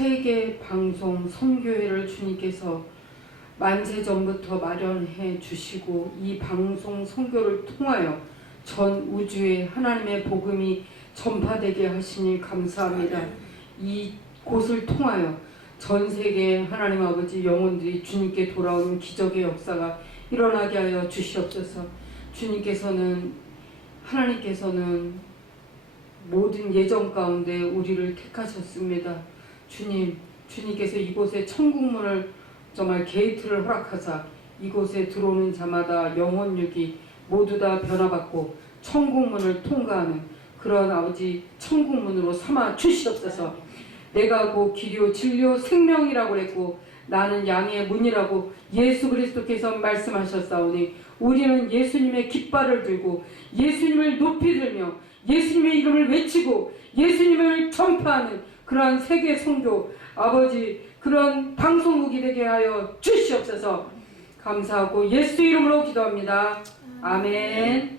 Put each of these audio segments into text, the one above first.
세계 방송 선교회를 주님께서 만세전부터 마련해 주시고 이 방송 선교를 통하여 전 우주에 하나님의 복음이 전파되게 하시니 감사합니다. 이 곳을 통하여 전 세계 하나님 아버지 영혼들이 주님께 돌아오는 기적의 역사가 일어나게 하여 주시옵소서. 하나님께서는 모든 예정 가운데 우리를 택하셨습니다. 주님께서 이곳에 천국문을 정말 게이트를 허락하사 이곳에 들어오는 자마다 영혼육이 모두 다 변화받고 천국문을 통과하는 그런 아버지 천국문으로 삼아 주시옵소서. 내가 곧 길이요 진리요 생명이라고 그랬고 나는 양의 문이라고 예수 그리스도께서 말씀하셨사오니 우리는 예수님의 깃발을 들고 예수님을 높이 들며 예수님의 이름을 외치고 예수님을 전파하는 그러한 세계 선교 아버지 그런 방송국이 되게 하여 주시옵소서. 감사하고 예수 이름으로 기도합니다. 아멘.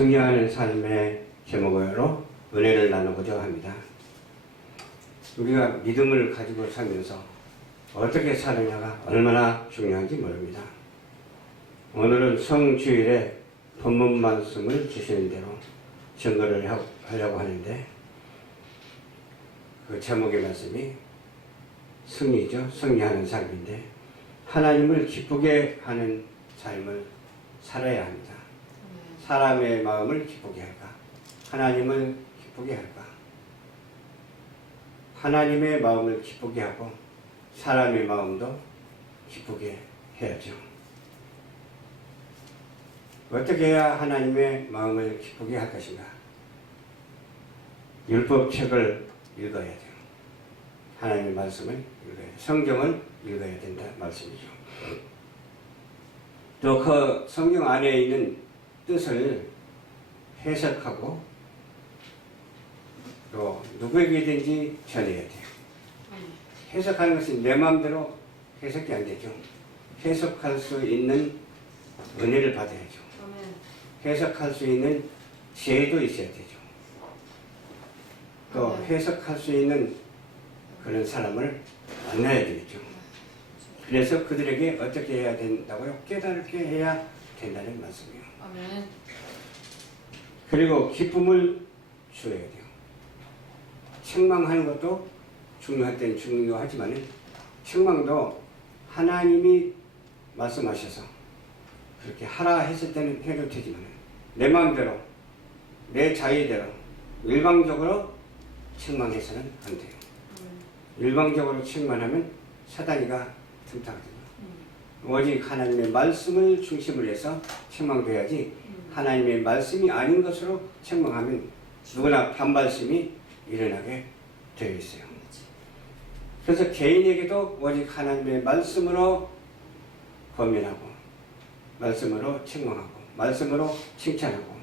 승리하는 삶의 제목으로 은혜를 나누고자 합니다. 우리가 믿음을 가지고 살면서 어떻게 사느냐가 얼마나 중요한지 모릅니다. 오늘은 성주일에 본문 말씀을 주시는 대로 증거를 하려고 하는데 그 제목의 말씀이 승리죠. 승리하는 삶인데 하나님을 기쁘게 하는 삶을 살아야 합니다. 사람의 마음을 기쁘게 할까? 하나님을 기쁘게 할까? 하나님의 마음을 기쁘게 하고 사람의 마음도 기쁘게 해야죠. 어떻게 해야 하나님의 마음을 기쁘게 할 것인가? 율법책을 읽어야 돼요. 하나님의 말씀을 읽어야 돼요. 성경을 읽어야 된다 말씀이죠. 또 그 성경 안에 있는 뜻을 해석하고 또 누구에게든지 전해야 돼요. 해석하는 것은 내 마음대로 해석이 안 되죠. 해석할 수 있는 은혜를 받아야죠. 해석할 수 있는 지혜도 있어야 되죠. 또 해석할 수 있는 그런 사람을 만나야 되겠죠. 그래서 그들에게 어떻게 해야 된다고요? 깨닫게 해야 된다는 말씀이에요. 아멘. 그리고 기쁨을 주어야 돼요. 책망하는 것도 중요할 때는 중요하지만 책망도 하나님이 말씀하셔서 그렇게 하라 했을 때는 해도 되지만 내 마음대로 내 자의대로 일방적으로 책망해서는 안 돼요. 일방적으로 책망하면 사단이가 틈타거든요. 오직 하나님의 말씀을 중심으로 해서 책망돼야지 하나님의 말씀이 아닌 것으로 책망하면 누구나 반발심이 일어나게 되어 있어요. 그래서 개인에게도 오직 하나님의 말씀으로 권면하고 말씀으로 책망하고 말씀으로 칭찬하고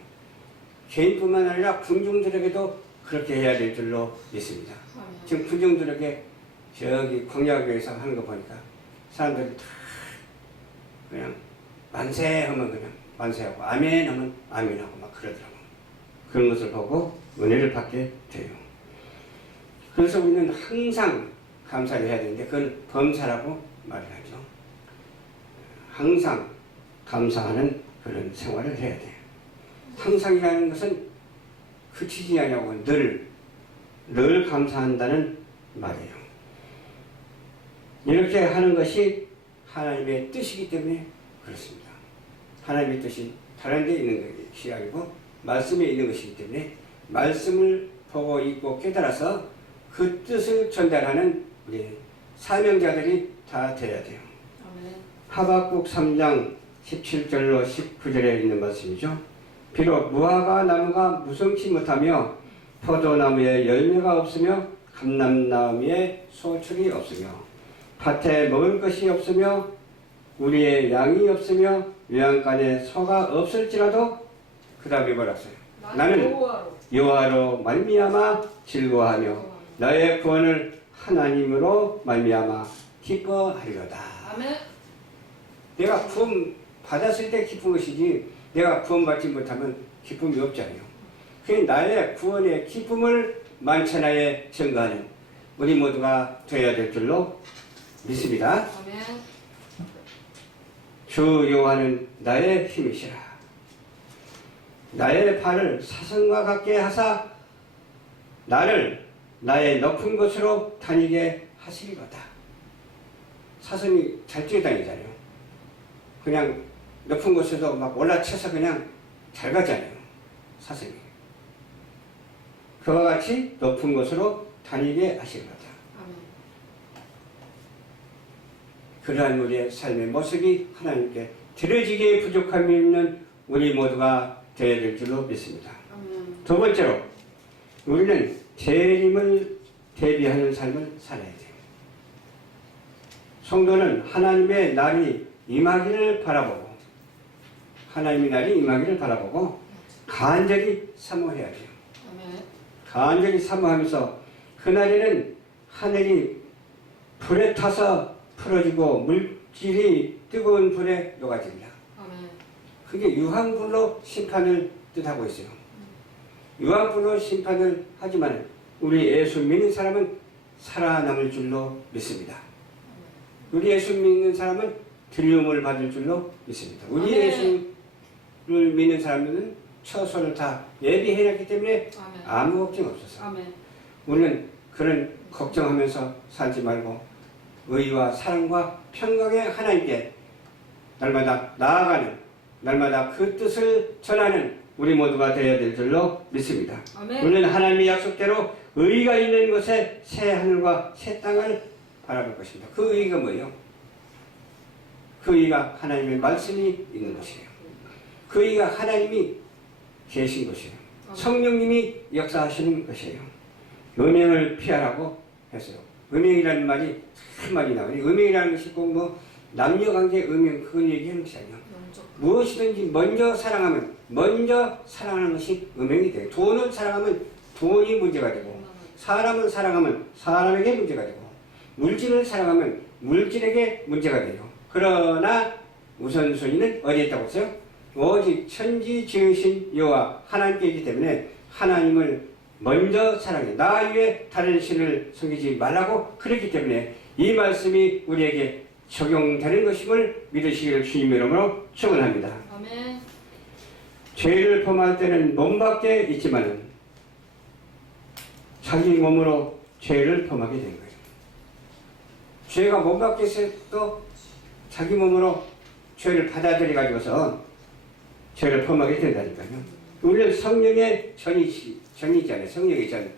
개인뿐만 아니라 군중들에게도 그렇게 해야 될 줄로 믿습니다. 지금 군중들에게 저기 광야교회에서 하는 거 보니까 사람들이 다 그냥 만세 하면 그냥 만세하고 아멘 하면 아멘하고 막 그러더라고요. 그런 것을 보고 은혜를 받게 돼요. 그래서 우리는 항상 감사를 해야 되는데 그걸 범사라고 말을 하죠. 항상 감사하는 그런 생활을 해야 돼요. 항상이라는 것은 그치지 않냐고 늘 감사한다는 말이에요. 이렇게 하는 것이 하나님의 뜻이기 때문에 그렇습니다. 하나님의 뜻이 다른 데 있는 것이 아니고 말씀에 있는 것이기 때문에 말씀을 보고 읽고 깨달아서 그 뜻을 전달하는 우리 사명자들이 다 되어야 돼요. 하박국 3장 17절로 19절에 있는 말씀이죠. 비록 무화과 나무가 무성치 못하며 포도나무에 열매가 없으며 감람나무에 소출이 없으며 밭에 먹을 것이 없으며 우리의 양이 없으며 외양간에 소가 없을지라도 그 다음에 뭐라 했어요? 나는 여호와로 말미암아 즐거워하며 나의 구원을 하나님으로 말미암아 기뻐하리로다. 아멘. 내가 구원 받았을 때 기쁜 것이지 내가 구원 받지 못하면 기쁨이 없잖아요. 그 나의 구원의 기쁨을 만천하에 증거하는 우리 모두가 되어야 될 줄로 믿습니다. 아멘. 주 여호와는 나의 힘이시라. 나의 발을 사슴과 같게 하사 나를 나의 높은 곳으로 다니게 하시리로다. 사슴이 잘 뛰어다니잖아요. 그냥 높은 곳에도 막 올라쳐서 그냥 잘 가잖아요. 사슴이. 그와 같이 높은 곳으로 다니게 하시리로다. 그러한 우리의 삶의 모습이 하나님께 드려지기에 부족함이 있는 우리 모두가 되어야 될 줄로 믿습니다. 두 번째로 우리는 재림을 대비하는 삶을 살아야 돼요. 성도는 하나님의 날이 임하기를 바라보고 하나님의 날이 임하기를 바라보고 간절히 사모해야 돼요. 간절히 사모하면서 그날에는 하늘이 불에 타서 풀어지고 물질이 뜨거운 불에 녹아집니다. 그게 유황불로 심판을 뜻하고 있어요. 유황불로 심판을 하지만 우리 예수 믿는 사람은 살아남을 줄로 믿습니다. 우리 예수 믿는 사람은 들림을 받을 줄로 믿습니다. 우리 예수를 믿는 사람은 처소를 다 예비해놨기 때문에 아무 걱정 없어서 우리는 그런 걱정하면서 살지 말고 의와 사랑과 평강의 하나님께 날마다 나아가는 날마다 그 뜻을 전하는 우리 모두가 되어야 될 줄로 믿습니다. 우리는 하나님의 약속대로 의가 있는 곳에 새 하늘과 새 땅을 바라볼 것입니다. 그 의가 뭐예요? 그 의가 하나님의 말씀이 있는 것이에요. 그 의가 하나님이 계신 것이에요. 성령님이 역사하시는 것이에요. 음행을 피하라고 했어요. 음행이라는 말이 참 많이 나와요. 음행이라는 것이 꼭 뭐 남녀관계 음행 그건 얘기하는 것이 아니에요. 무엇이든지 먼저 사랑하는 것이 음행이 돼요. 돈을 사랑하면 돈이 문제가 되고 사람을 사랑하면 사람에게 문제가 되고 물질을 사랑하면 물질에게 문제가 돼요. 그러나 우선순위는 어디에 있다고 했어요? 오직 천지 지으신 여호와 하나님께 있기 때문에 하나님을 먼저 사랑해. 나 위에 다른 신을 섬기지 말라고 그랬기 때문에 이 말씀이 우리에게 적용되는 것임을 믿으시기를 주님의 이름으로 축원합니다. 아멘. 죄를 범할 때는 몸밖에 있지만은 자기 몸으로 죄를 범하게 된 거예요. 죄가 몸밖에 있어도 자기 몸으로 죄를 받아들여 가지고서 죄를 범하게 된다니까요. 우리는 성령의 전이잖아요. 성령의 전.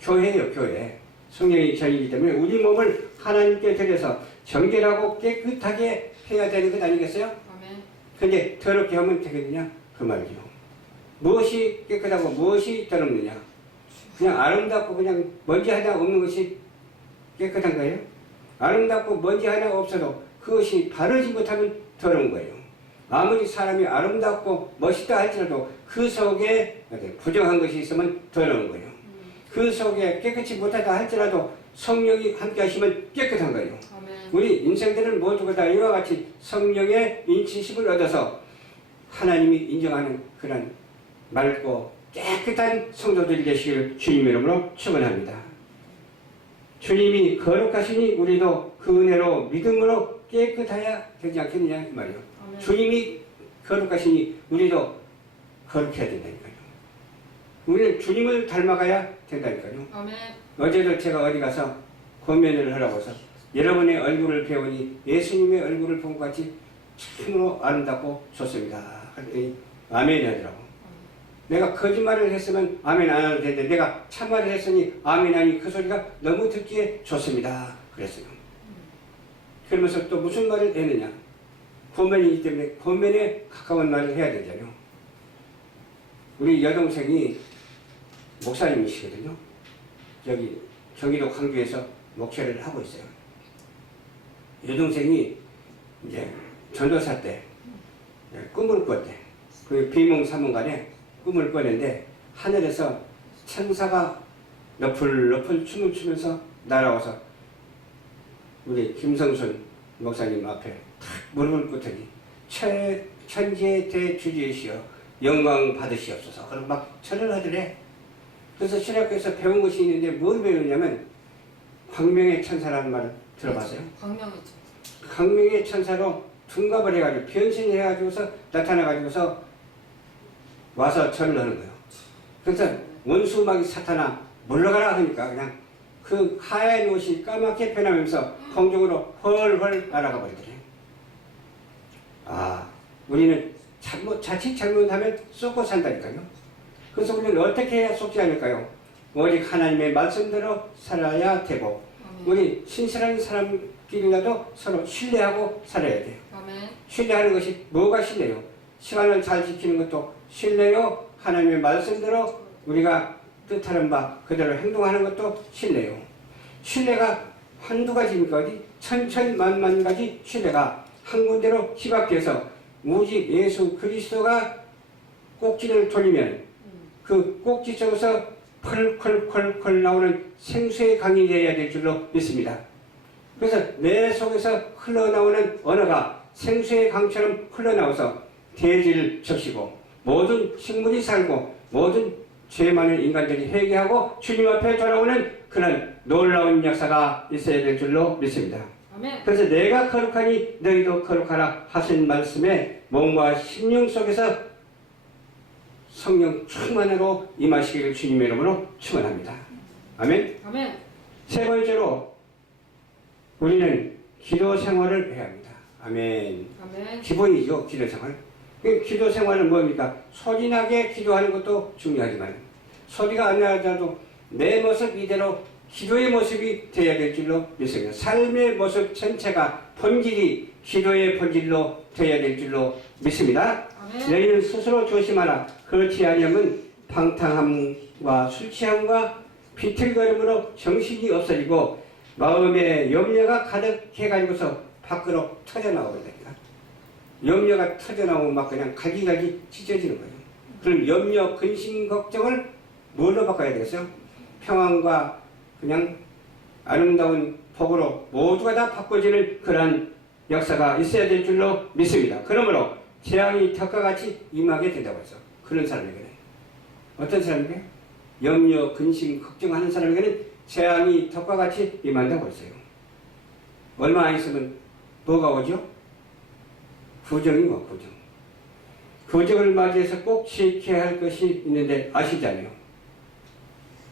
교회예요, 교회. 성령의 전이기 때문에 우리 몸을 하나님께 드려서 정결하고 깨끗하게 해야 되는 것 아니겠어요? 아멘. 근데 더럽게 하면 되겠느냐? 그 말이죠. 무엇이 깨끗하고 무엇이 더럽느냐? 그냥 아름답고 그냥 먼지 하나 없는 것이 깨끗한 거예요? 아름답고 먼지 하나 없어도 그것이 바르지 못하면 더러운 거예요. 아무리 사람이 아름답고 멋있다 할지라도 그 속에 부정한 것이 있으면 더러운 거예요. 그 속에 깨끗이 못하다 할지라도 성령이 함께 하시면 깨끗한 거예요. 아멘. 우리 인생들은 모두가 다 이와 같이 성령의 인치심을 얻어서 하나님이 인정하는 그런 맑고 깨끗한 성도들이 되시기를 주님 이름으로 축원합니다. 주님이 거룩하시니 우리도 그 은혜로 믿음으로 깨끗해야 되지 않겠느냐 이 말이에요. 아멘. 주님이 거룩하시니 우리도 거룩해야 된다니까요. 우리는 주님을 닮아가야 된다니까요. 아멘. 어제도 제가 어디 가서 권면을 하라고 해서 여러분의 얼굴을 배우니 예수님의 얼굴을 본 것 같이 참으로 아름답고 좋습니다. 그랬더니 아멘이 하더라고. 내가 거짓말을 했으면 아멘 안 해도 되는데 내가 참말을 했으니 아멘 하니 그 소리가 너무 듣기에 좋습니다. 그랬어요. 그러면서 또 무슨 말을 했느냐. 권면이기 때문에 권면에 가까운 말을 해야 되잖아요. 우리 여동생이 목사님이시거든요. 여기 경기도 광주에서 목회를 하고 있어요. 여동생이 이제 전도사 때 꿈을 꿨대. 그 비몽사몽간에 꿈을 꿨는데 하늘에서 천사가 너풀너풀 춤을 추면서 날아와서 우리 김성순 목사님 앞에 탁 무릎을 꿇더니 천지의 대주주이시여 영광 받으시옵소서. 그리고 막 절을 하더래. 그래서 신학교에서 배운 것이 있는데 뭘 배우냐면 광명의 천사라는 말을 들어봤어요? 광명의 천사. 광명의 천사로 둔갑을 해가지고 변신해가지고서 나타나가지고서 와서 절을 하는 거예요. 그래서 원수막이 사탄아 물러가라 하니까 그냥 그 하얀 옷이 까맣게 변하면서空중으로 헐헐 날아가 버리더래. 아, 우리는 자칫 잘못하면 쏟고 산다니까요. 그래서 우리는 어떻게 해야 속지 않을까요? 오직 하나님의 말씀대로 살아야 되고 우리 신실한 사람끼리라도 서로 신뢰하고 살아야 돼요. 아멘. 신뢰하는 것이 뭐가 신뢰요? 시간을 잘 지키는 것도 신뢰요. 하나님의 말씀대로 우리가 뜻하는 바 그대로 행동하는 것도 신뢰요. 신뢰가 한두 가지입니까? 어디? 천천만만 가지 신뢰가 한 군데로 희박돼서 오직 예수 그리스도가 꼭지를 돌리면 그 꼭지 속에서 펄펄펄펄 나오는 생수의 강이 되어야 될 줄로 믿습니다. 그래서 내 속에서 흘러나오는 언어가 생수의 강처럼 흘러나와서 대지를 적시고 모든 식물이 살고 모든 죄 많은 인간들이 회개하고 주님 앞에 돌아오는 그런 놀라운 역사가 있어야 될 줄로 믿습니다. 아멘. 그래서 내가 거룩하니 너희도 거룩하라 하신 말씀에 몸과 심령 속에서 성령 충만으로 임하시기를 주님의 이름으로 축원합니다. 아멘. 아멘. 세 번째로 우리는 기도 생활을 해야 합니다. 아멘. 아멘. 기본이죠, 기도 생활. 기도 생활은 뭡니까? 소리나게 기도하는 것도 중요하지만 소리가 안 나더라도 내 모습 이대로 기도의 모습이 되어야 될 줄로 믿습니다. 삶의 모습 전체가 본질이 기도의 본질로 되어야 될 줄로 믿습니다. 아멘. 너희는 스스로 조심하라. 그렇지 아니하면 방탕함과 술 취함과 비틀거림으로 정신이 없어지고 마음에 염려가 가득해가지고서 밖으로 터져나오거든요. 염려가 터져나오면 막 그냥 갈기갈기 찢어지는 거예요. 그럼 염려, 근심, 걱정을 뭘로 바꿔야 되겠어요? 평안과 그냥 아름다운 복으로 모두가 다 바꿔지는 그러한 역사가 있어야 될 줄로 믿습니다. 그러므로 재앙이 덕과 같이 임하게 된다고 해서 그런 사람에게는 어떤 사람에게? 염려, 근심, 걱정하는 사람에게는 재앙이 덕과 같이 임한다고 했어요. 얼마 안 있으면 뭐가 오죠? 부정이 와, 부정. 부정을 맞이해서 꼭 지켜야 할 것이 있는데 아시잖아요.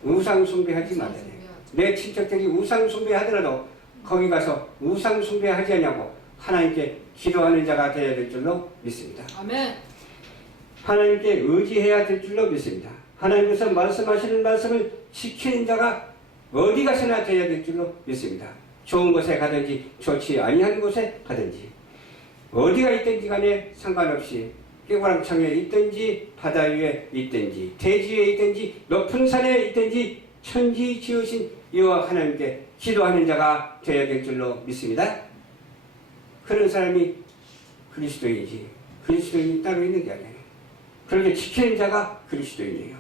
우상 숭배하지 말아야 돼요. 내 친척들이 우상 숭배하더라도 거기 가서 우상 숭배하지 않냐고 하나님께 기도하는 자가 되어야 될 줄로 믿습니다. 아멘. 하나님께 의지해야 될 줄로 믿습니다. 하나님께서 말씀하시는 말씀을 지키는 자가 어디 가서나 되어야 될 줄로 믿습니다. 좋은 곳에 가든지 좋지 아니한 곳에 가든지 어디가 있든지 간에 상관없이 깨고랑창에 있든지 바다 위에 있든지 대지 위에 있든지 높은 산에 있든지 천지 지으신 여호와 하나님께 기도하는 자가 되어야 될 줄로 믿습니다. 그런 사람이 그리스도인이지 그리스도인이 따로 있는 게 아니에요. 그렇게 지키는 자가 그리스도인이에요.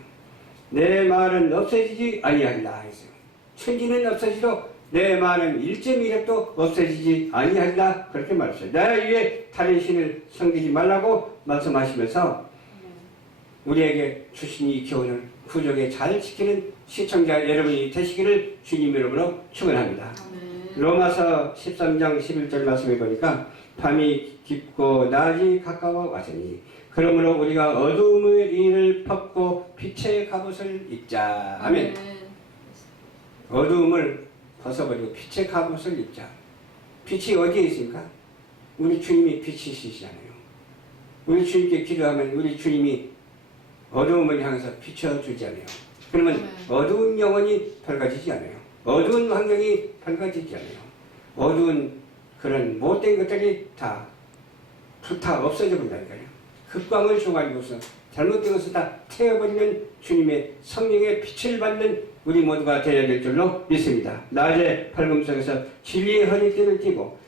내 말은 없어지지 아니하리라 했어요. 천지는 없어지도 내 말은 1.1획도 없어지지 아니하리라 그렇게 말했어요. 나 위에 다른 신을 섬기지 말라고 말씀하시면서 우리에게 주신 이 교훈을 구족에 잘 지키는 시청자 여러분이 되시기를 주님 이름으로 축원합니다. 로마서 13장 11절 말씀해 보니까 밤이 깊고 낮이 가까워 왔으니 그러므로 우리가 어두움의 일을 벗고 빛의 갑옷을 입자. 아멘. 어두움을 벗어버리고 빛의 갑옷을 입자. 빛이 어디에 있습니까? 우리 주님이 빛이시잖아요. 우리 주님께 기도하면 우리 주님이 어두움을 향해서 비춰주잖아요. 그러면 어두운 영혼이 밝아지지 않아요. 어두운 환경이 밝아지지 않아요. 어두운 그런 못된 것들이 다 불타 없어져 본다니까요. 극광을 줘가지고서 잘못된 것을 다 태워버리는 주님의 성령의 빛을 받는 우리 모두가 되어야 될 줄로 믿습니다. 낮에 밝음 속에서 진리의 허리띠를 띠고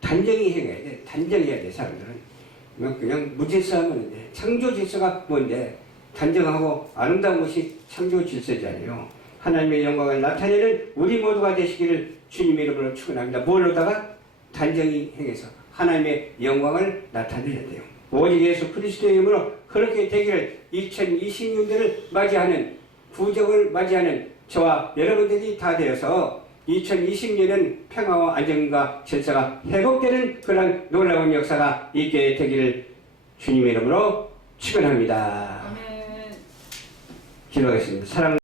단정히 행해야 돼. 단정해야 돼. 사람들은 그냥 무질서하면 돼. 창조 질서가 뭔데 단정하고 아름다운 것이 창조 질서잖아요. 하나님의 영광을 나타내는 우리 모두가 되시기를 주님 이름으로 축원합니다. 뭘로다가 단정히 행해서 하나님의 영광을 나타내야 돼요. 오직 예수 그리스도의 이름으로 그렇게 되기를 2020년대를 맞이하는 부정을 맞이하는 저와 여러분들이 다 되어서 2020년은 평화와 안정과 질서가 회복되는 그런 놀라운 역사가 있게 되기를 주님의 이름으로 축원합니다. 아멘. 기도하겠습니다. 사랑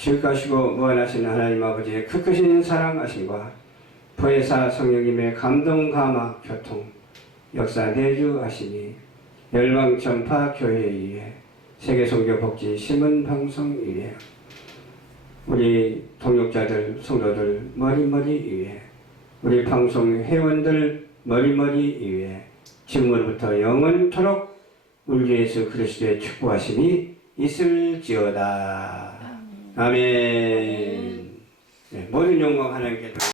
지극하시고 무한하신 하나님 아버지의 그 크신 사랑하심과 보혜사 성령님의 감동 감화 교통 역사 내주하시니 열방 전파 교회에 의해 세계선교 복지 신문 방송 위에 우리 동역자들 성도들 머리머리 위에 우리 방송 회원들 머리머리 위에 지금으로부터 영원토록 우리 주 예수 그리스도의 축복하심이 있을지어다. 아멘. 네, 모든 영광 하나님께